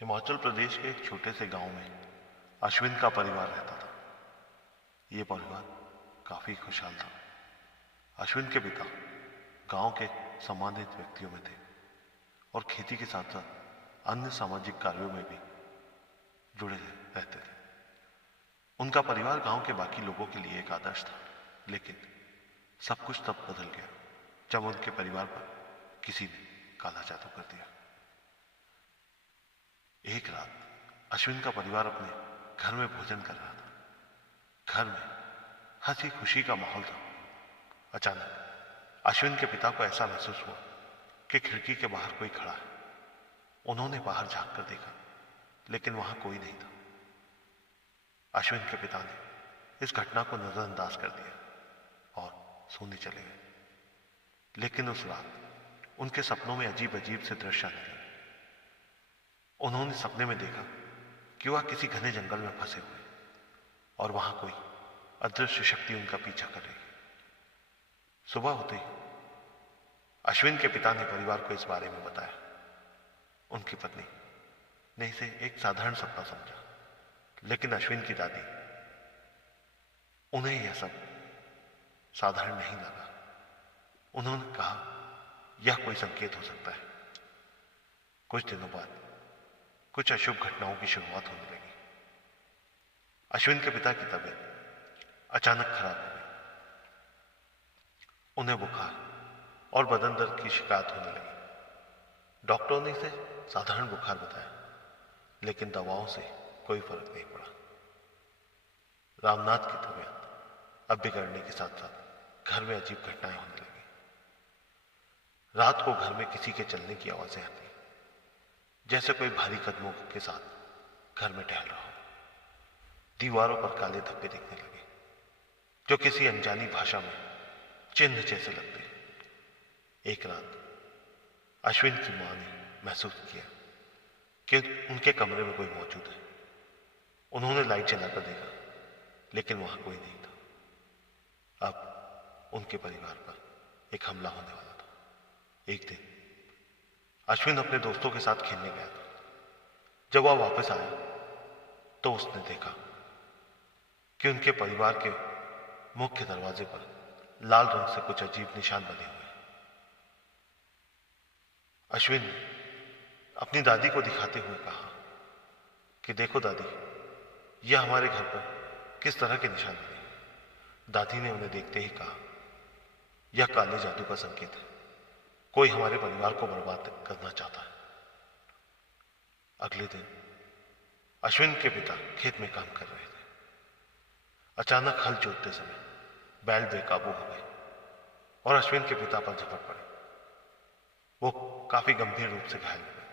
हिमाचल प्रदेश के एक छोटे से गांव में अश्विन का परिवार रहता था। ये परिवार काफी खुशहाल था। अश्विन के पिता गांव के सम्मानित व्यक्तियों में थे और खेती के साथ साथ अन्य सामाजिक कार्यों में भी जुड़े रहते थे। उनका परिवार गांव के बाकी लोगों के लिए एक आदर्श था, लेकिन सब कुछ तब बदल गया जब उनके परिवार पर किसी ने काला जादू कर दिया। एक रात अश्विन का परिवार अपने घर में भोजन कर रहा था। घर में हंसी खुशी का माहौल था। अचानक अश्विन के पिता को ऐसा महसूस हुआ कि खिड़की के बाहर कोई खड़ा है। उन्होंने बाहर झांक कर देखा, लेकिन वहां कोई नहीं था। अश्विन के पिता ने इस घटना को नजरअंदाज कर दिया और सोने चले गए। लेकिन उस रात उनके सपनों में अजीब अजीब से दृश्य आने लगे। उन्होंने सपने में देखा कि वह किसी घने जंगल में फंसे हुए और वहां कोई अदृश्य शक्ति उनका पीछा कर रही है। सुबह होते ही अश्विन के पिता ने परिवार को इस बारे में बताया। उनकी पत्नी ने इसे एक साधारण सपना समझा, लेकिन अश्विन की दादी उन्हें यह सब साधारण नहीं लगा। उन्होंने कहा यह कोई संकेत हो सकता है। कुछ दिनों बाद कुछ अशुभ घटनाओं की शुरुआत होने लगी। अश्विन के पिता की तबीयत अचानक खराब हो गई। उन्हें बुखार और बदन दर्द की शिकायत होने लगी। डॉक्टरों ने इसे साधारण बुखार बताया, लेकिन दवाओं से कोई फर्क नहीं पड़ा। रामनाथ की तबीयत अब बिगड़ने के साथ साथ घर में अजीब घटनाएं होने लगी। रात को घर में किसी के चलने की आवाजें आती, जैसे कोई भारी कदमों के साथ घर में टहल रहा हो। दीवारों पर काले धब्बे दिखने लगे, जो किसी अनजानी भाषा में चिन्ह जैसे लगते। एक रात अश्विन की मां ने महसूस किया कि उनके कमरे में कोई मौजूद है। उन्होंने लाइट जलाकर देखा, लेकिन वहां कोई नहीं था। अब उनके परिवार पर एक हमला होने वाला था। एक दिन अश्विन अपने दोस्तों के साथ खेलने गया था। जब वह वापस आया तो उसने देखा कि उनके परिवार के मुख्य दरवाजे पर लाल रंग से कुछ अजीब निशान बने हुए हैं। अश्विन ने अपनी दादी को दिखाते हुए कहा कि देखो दादी, यह हमारे घर पर किस तरह के निशान बने हैं। दादी ने उन्हें देखते ही कहा, यह काले जादू का संकेत है। कोई हमारे परिवार को बर्बाद करना चाहता है। अगले दिन अश्विन के पिता खेत में काम कर रहे थे। अचानक हल जोतते समय बैल बेकाबू हो गए और अश्विन के पिता पर झपट पड़े। वो काफी गंभीर रूप से घायल हो गए।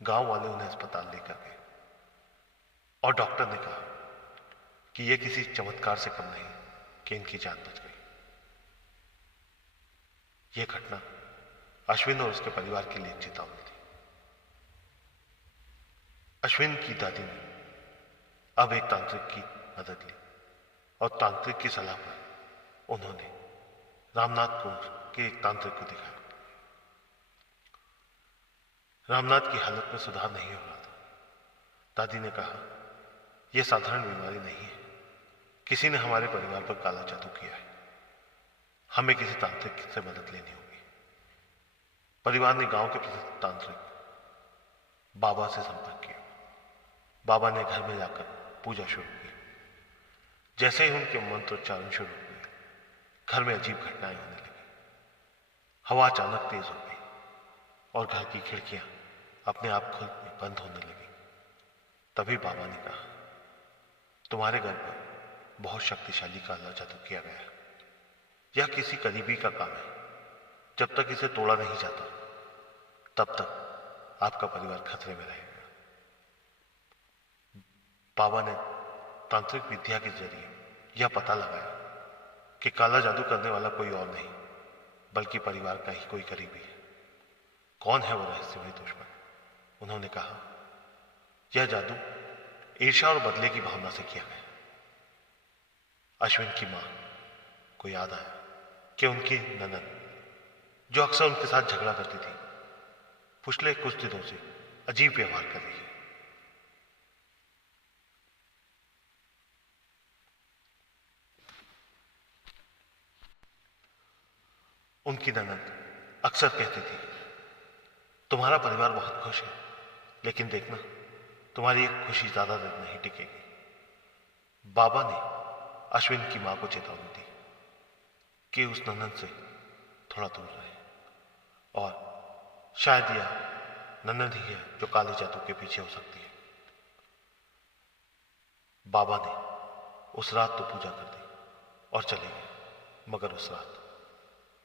गांव वाले उन्हें अस्पताल लेकर गए और डॉक्टर ने कहा कि यह किसी चमत्कार से कम नहीं कि इनकी जान बच गई। यह घटना अश्विन और उसके परिवार के लिए चेतावनी थी। अश्विन की दादी ने अब एक तांत्रिक की मदद ली और तांत्रिक की सलाह पर उन्होंने रामनाथपुर के एक तांत्रिक को दिखाया। रामनाथ की हालत में सुधार नहीं हो रहा था। दादी ने कहा, यह साधारण बीमारी नहीं है। किसी ने हमारे परिवार पर काला जादू किया है। हमें किसी तांत्रिक से मदद लेनी होगी। परिवार ने गांव के प्रसिद्ध तांत्रिक बाबा से संपर्क किया। बाबा ने घर में जाकर पूजा शुरू की। जैसे ही उनके मंत्रोच्चारण शुरू हुए, घर में अजीब घटनाएं होने लगी। हवा अचानक तेज हो गई और घर की खिड़कियां अपने आप खुद बंद होने लगी। तभी बाबा ने कहा, तुम्हारे घर पर बहुत शक्तिशाली काला जादू किया गया है। यह किसी करीबी का काम है। जब तक इसे तोड़ा नहीं जाता, तब तक आपका परिवार खतरे में रहेगा। बाबा ने तांत्रिक विद्या के जरिए यह पता लगाया कि काला जादू करने वाला कोई और नहीं, बल्कि परिवार का ही कोई करीबी है। कौन है वो रहस्यमय दुश्मन? उन्होंने कहा, यह जादू ईर्ष्या और बदले की भावना से किया गया। अश्विन की मां को याद आया कि उनकी ननद, जो अक्सर उनके साथ झगड़ा करती थी, पिछले कुछ दिनों से अजीब व्यवहार कर रही है। उनकी ननद अक्सर कहती थी, तुम्हारा परिवार बहुत खुश है, लेकिन देखना तुम्हारी एक खुशी ज्यादा देर नहीं टिकेगी। बाबा ने अश्विन की मां को चेतावनी दी कि उस ननद से थोड़ा दूर रहे, और शायद यह ननद ही है जो काले जादू के पीछे हो सकती है। बाबा ने उस रात तो पूजा कर दी और चले गए, मगर उस रात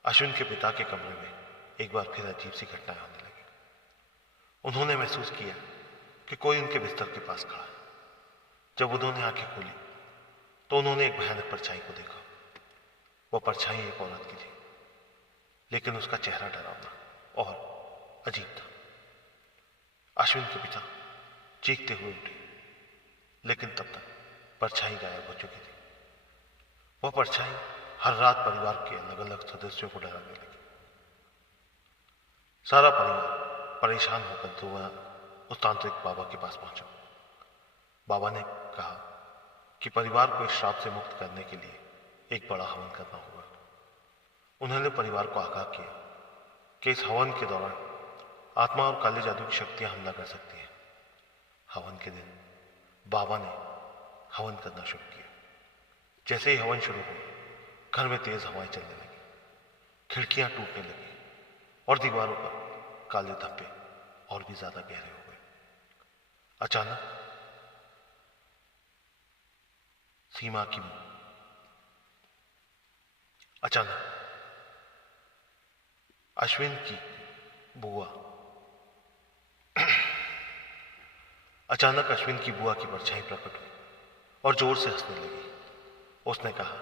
अश्विन के पिता के कमरे में एक बार फिर अजीब सी घटनाएं होने लगी। उन्होंने महसूस किया कि कोई उनके बिस्तर के पास खड़ा है। जब उन्होंने आंखें खोली तो उन्होंने एक भयानक परछाई को देखा। वह परछाई एक औरत की थी, लेकिन उसका चेहरा डरावना और अजीब था। अश्विन के पिता चीखते हुए उठे, लेकिन तब तक परछाई गायब हो चुकी थी। वह परछाई हर रात परिवार के अलग अलग सदस्यों को डराने लगी। सारा परिवार परेशान होकर दोबारा उस तांत्रिक बाबा के पास पहुंचा। बाबा ने कहा कि परिवार को इस श्राप से मुक्त करने के लिए एक बड़ा हवन करना होगा। उन्होंने परिवार को आगाह किया कि इस हवन के दौरान आत्मा और काले जादू की शक्तियां हमला कर सकती हैं। हवन के दिन बाबा ने हवन करना शुरू किया। जैसे ही हवन शुरू हुआ, घर में तेज हवाएं चलने लगी, खिड़कियां टूटने लगी और दीवारों पर काले धब्बे और भी ज्यादा गहरे हो गए। अचानक अश्विन की बुआ अचानक अश्विन की बुआ की परछाई प्रकट हुई और जोर से हंसने लगी। उसने कहा,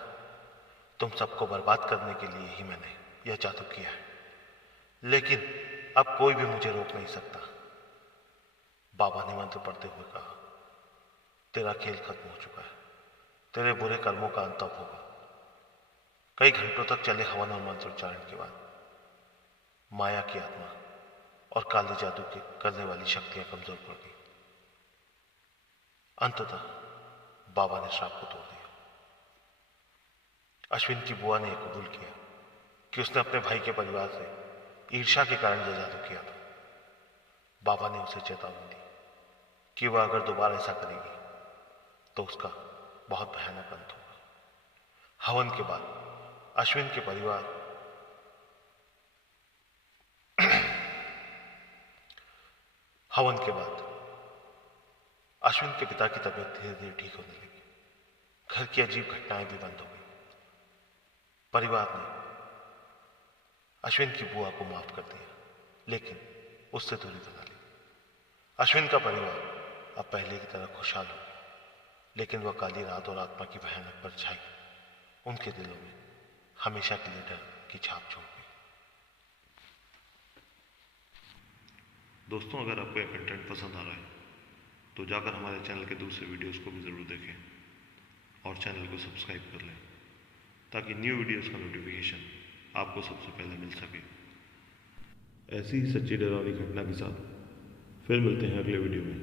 तुम सबको बर्बाद करने के लिए ही मैंने यह जादू किया है, लेकिन अब कोई भी मुझे रोक नहीं सकता। बाबा ने मंत्र पढ़ते हुए कहा, तेरा खेल खत्म हो चुका है, तेरे बुरे कर्मों का अंत अब होगा। कई घंटों तक चले हवन और मंत्रोच्चारण के बाद माया की आत्मा और काले जादू के करने वाली शक्तियां कमजोर पड़ गई। अंततः बाबा ने श्राप को तोड़ दिया। अश्विन की बुआ ने कबूल किया कि उसने अपने भाई के परिवार से ईर्ष्या के कारण यह जादू किया था। बाबा ने उसे चेतावनी दी कि वह अगर दोबारा ऐसा करेगी तो उसका बहुत भयानक अंत होगा। हवन के बाद अश्विन के परिवार हवन के बाद अश्विन के पिता की तबीयत धीरे धीरे ठीक होने लगी। घर की अजीब घटनाएं भी बंद हो गई। परिवार ने अश्विन की बुआ को माफ कर दिया, लेकिन उससे दूरी बना ली। अश्विन का परिवार अब पहले की तरह खुशहाल हो गया, लेकिन वह काली रात और आत्मा की भयानक परछाई उनके दिलों में हमेशा के लिए डर की छाप छोड़ गई। दोस्तों, अगर आपको यह कंटेंट पसंद आ रहा है तो जाकर हमारे चैनल के दूसरे वीडियोस को भी ज़रूर देखें और चैनल को सब्सक्राइब कर लें ताकि न्यू वीडियोस का नोटिफिकेशन आपको सबसे पहले मिल सके। ऐसी ही सच्ची डरावनी घटना के साथ फिर मिलते हैं अगले वीडियो में।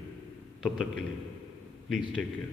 तब तक के लिए प्लीज़ टेक केयर।